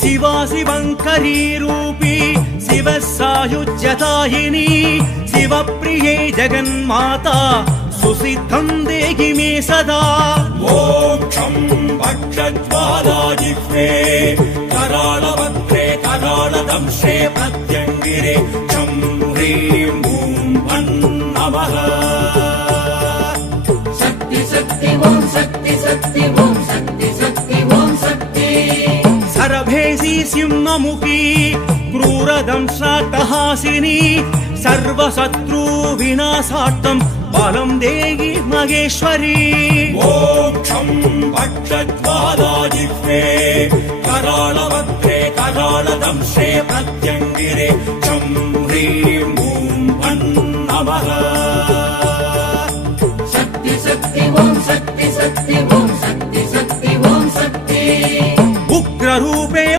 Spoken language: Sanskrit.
शिवा शिवङ्करी रूपी शिवसायुज्यदायिनी शिवप्रिये जगन्माता सुसिद्धं देहि मे सदा मोक्षं भक्षज्वालाजिह्वे कराळवक्त्रे कराळदंशे प्रत्यङ्गिरे चं ह्रीं भूं भं नमः शक्ति शक्ति ओम शक्ति शक्ति ओम शक्ति शक्ति ओम शक्ति सरभेसी सिंहमुखी क्रूरदंशाट्टहासिनी सर्वशत्रु विनाशार्थं बलं देहि महेश्वरी मोक्षं भक्षज्वालाजिह्वे कराळवक्त्रे कराळदंशे प्रत्यङ्गिरे चं ह्रीं भूं भं नमः शक्ति शक्ति ओम शक्ति शक्ति ओम